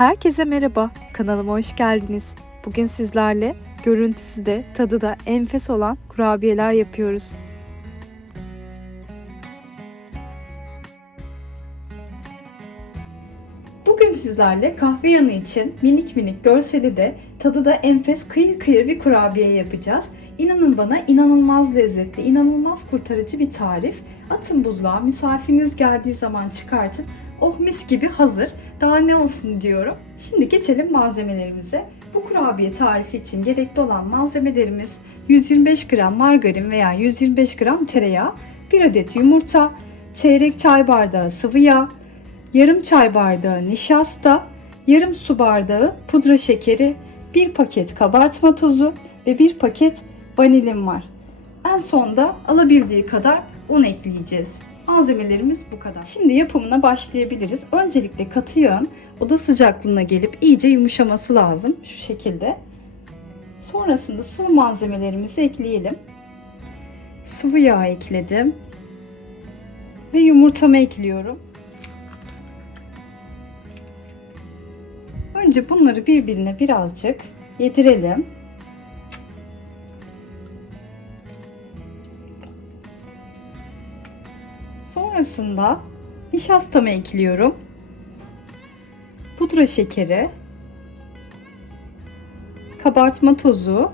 Herkese merhaba, kanalıma hoş geldiniz. Bugün sizlerle görüntüsü de tadı da enfes olan kurabiyeler yapıyoruz. Bugün sizlerle kahve yanı için minik minik görseli de tadı da enfes kıyır kıyır bir kurabiye yapacağız. İnanın bana inanılmaz lezzetli, inanılmaz kurtarıcı bir tarif. Atın buzluğa, misafiriniz geldiği zaman çıkartın. Oh mis gibi hazır. Daha ne olsun diyorum. Şimdi geçelim malzemelerimize. Bu kurabiye tarifi için gerekli olan malzemelerimiz 125 gram margarin veya 125 gram tereyağı, 1 adet yumurta, çeyrek çay bardağı sıvı yağ, yarım çay bardağı nişasta, yarım su bardağı pudra şekeri, bir paket kabartma tozu ve bir paket vanilin var. En sonda alabildiği kadar un ekleyeceğiz. Malzemelerimiz bu kadar. Şimdi yapımına başlayabiliriz. Öncelikle katı yağın oda sıcaklığına gelip iyice yumuşaması lazım. Şu şekilde. Sonrasında sıvı malzemelerimizi ekleyelim. Sıvı yağ ekledim. Ve yumurtamı ekliyorum. Önce bunları birbirine birazcık yedirelim. Sonrasında nişastamı ekliyorum. Pudra şekeri, kabartma tozu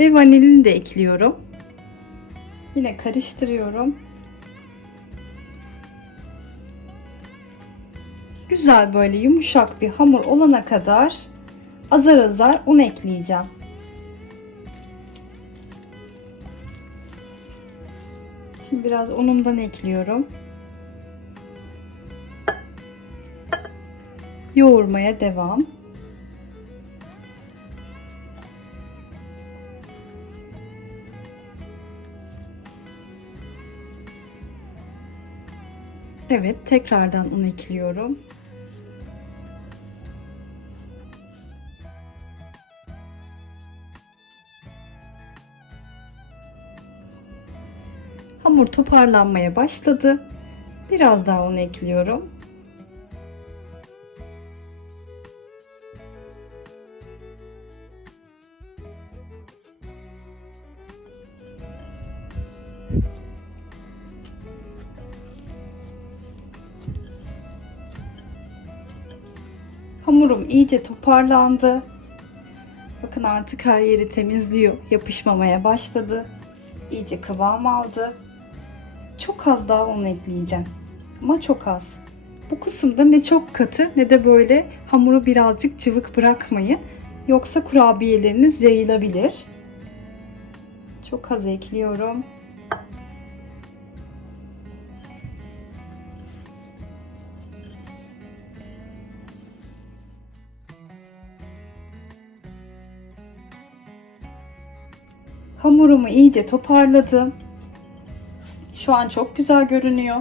ve vanilini de ekliyorum. Yine karıştırıyorum. Güzel böyle yumuşak bir hamur olana kadar azar azar un ekleyeceğim. Şimdi biraz unumdan ekliyorum. Yoğurmaya devam. Evet, tekrardan un ekliyorum. Hamur toparlanmaya başladı. Biraz daha un ekliyorum. Hamurum iyice toparlandı. Bakın artık her yeri temizliyor. Yapışmamaya başladı. İyice kıvam aldı. Çok az daha un ekleyeceğim. Ama çok az. Bu kısımda ne çok katı ne de böyle hamuru birazcık cıvık bırakmayın. Yoksa kurabiyeleriniz yayılabilir. Çok az ekliyorum. Hamurumu iyice toparladım. Şu an çok güzel görünüyor.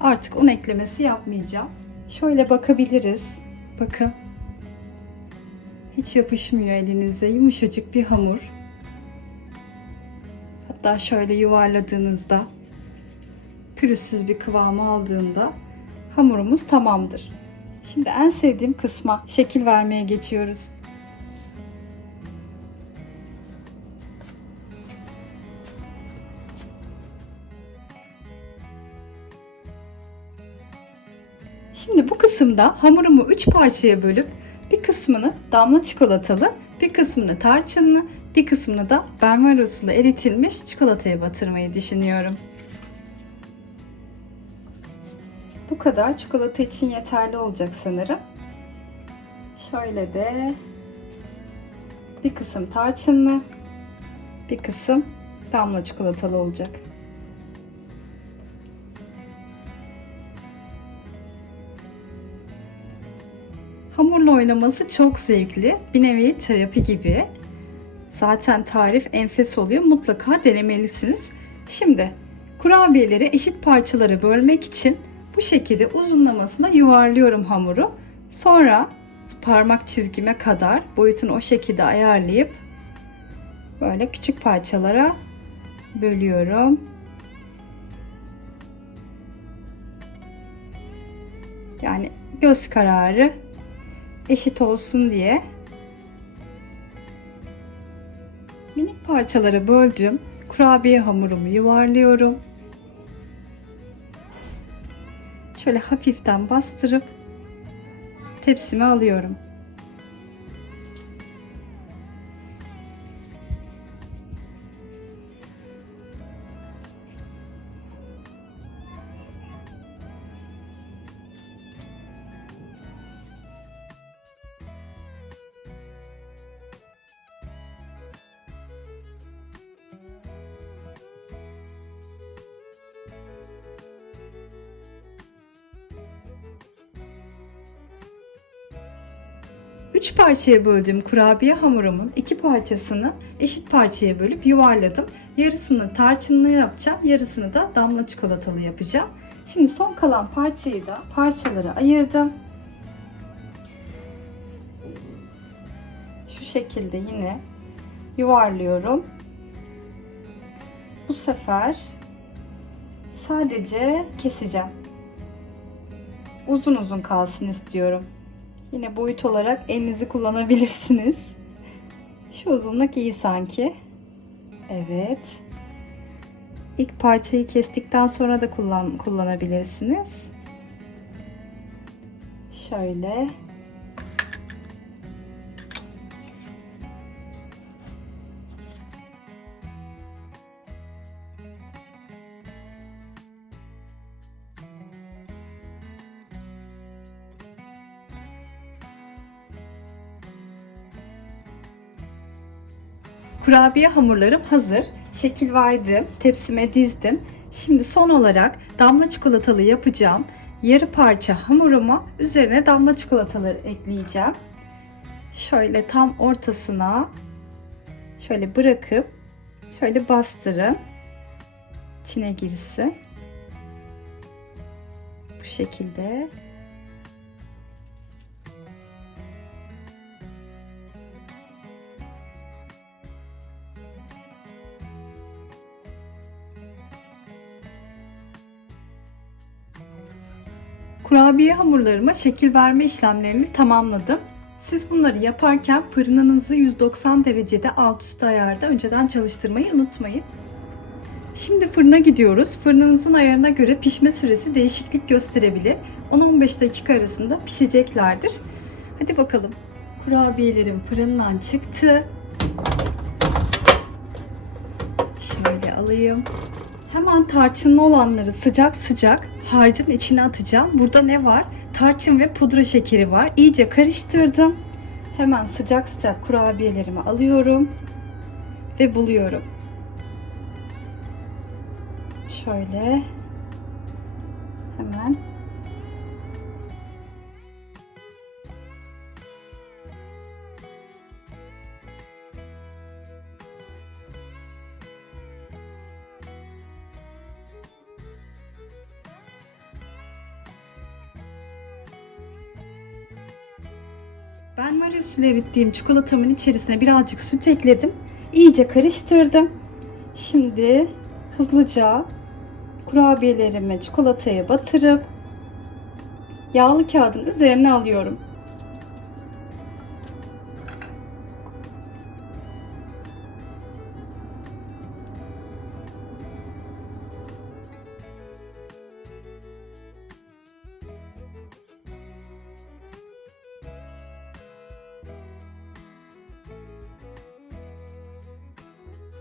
Artık un eklemesi yapmayacağım. Şöyle bakabiliriz. Bakın. Hiç yapışmıyor elinize. Yumuşacık bir hamur. Hatta şöyle yuvarladığınızda pürüzsüz bir kıvamı aldığında hamurumuz tamamdır. Şimdi en sevdiğim kısma şekil vermeye geçiyoruz. Şimdi bu kısımda hamurumu 3 parçaya bölüp bir kısmını damla çikolatalı, bir kısmını tarçınlı, bir kısmını da benmar usulü eritilmiş çikolataya batırmayı düşünüyorum. Bu kadar çikolata için yeterli olacak sanırım. Şöyle de bir kısım tarçınlı, bir kısım damla çikolatalı olacak. Hamurla oynaması çok zevkli. Bir nevi terapi gibi. Zaten tarif enfes oluyor. Mutlaka denemelisiniz. Şimdi kurabiyeleri eşit parçalara bölmek için bu şekilde uzunlamasına yuvarlıyorum hamuru. Sonra parmak çizgime kadar boyutunu o şekilde ayarlayıp böyle küçük parçalara bölüyorum. Yani göz kararı eşit olsun diye minik parçalara böldüm. Kurabiye hamurumu yuvarlıyorum. Şöyle hafiften bastırıp tepsime alıyorum. Üç parçaya böldüğüm kurabiye hamurumun iki parçasını eşit parçaya bölüp yuvarladım. Yarısını tarçınlı yapacağım, yarısını da damla çikolatalı yapacağım. Şimdi son kalan parçayı da parçalara ayırdım. Şu şekilde yine yuvarlıyorum. Bu sefer sadece keseceğim. Uzun uzun kalsın istiyorum. Yine boyut olarak elinizi kullanabilirsiniz. Şu uzunluk iyi sanki. Evet. İlk parçayı kestikten sonra da kullan kullanabilirsiniz. Şöyle. Kurabiye hamurlarım hazır. Şekil verdim, tepsime dizdim. Şimdi son olarak damla çikolatalı yapacağım. Yarı parça hamuruma üzerine damla çikolataları ekleyeceğim. Şöyle tam ortasına şöyle bırakıp şöyle bastırın. İçine girsin. Bu şekilde. Kurabiye hamurlarıma şekil verme işlemlerini tamamladım. Siz bunları yaparken fırınınızı 190 derecede alt üst ayarda önceden çalıştırmayı unutmayın. Şimdi fırına gidiyoruz. Fırınınızın ayarına göre pişme süresi değişiklik gösterebilir. 10-15 dakika arasında pişeceklerdir. Hadi bakalım. Kurabiyelerim fırından çıktı. Şöyle alayım. Hemen tarçınlı olanları sıcak sıcak harcın içine atacağım. Burada ne var? Tarçın ve pudra şekeri var. İyice karıştırdım. Hemen sıcak sıcak kurabiyelerimi alıyorum ve buluyorum. Şöyle hemen Ben Marius'u erittiğim çikolatamın içerisine birazcık süt ekledim. İyice karıştırdım. Şimdi hızlıca kurabiyelerimi çikolataya batırıp yağlı kağıdın üzerine alıyorum.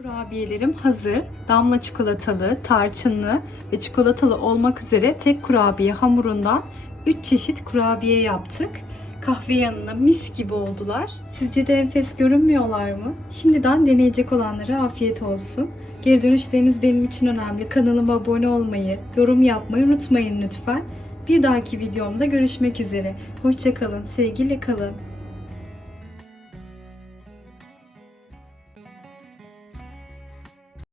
Kurabiyelerim hazır. Damla çikolatalı, tarçınlı ve çikolatalı olmak üzere tek kurabiye hamurundan 3 çeşit kurabiye yaptık. Kahve yanına mis gibi oldular. Sizce de enfes görünmüyorlar mı? Şimdiden deneyecek olanlara afiyet olsun. Geri dönüşleriniz benim için önemli. Kanalıma abone olmayı, yorum yapmayı unutmayın lütfen. Bir dahaki videomda görüşmek üzere. Hoşçakalın, sevgiyle kalın.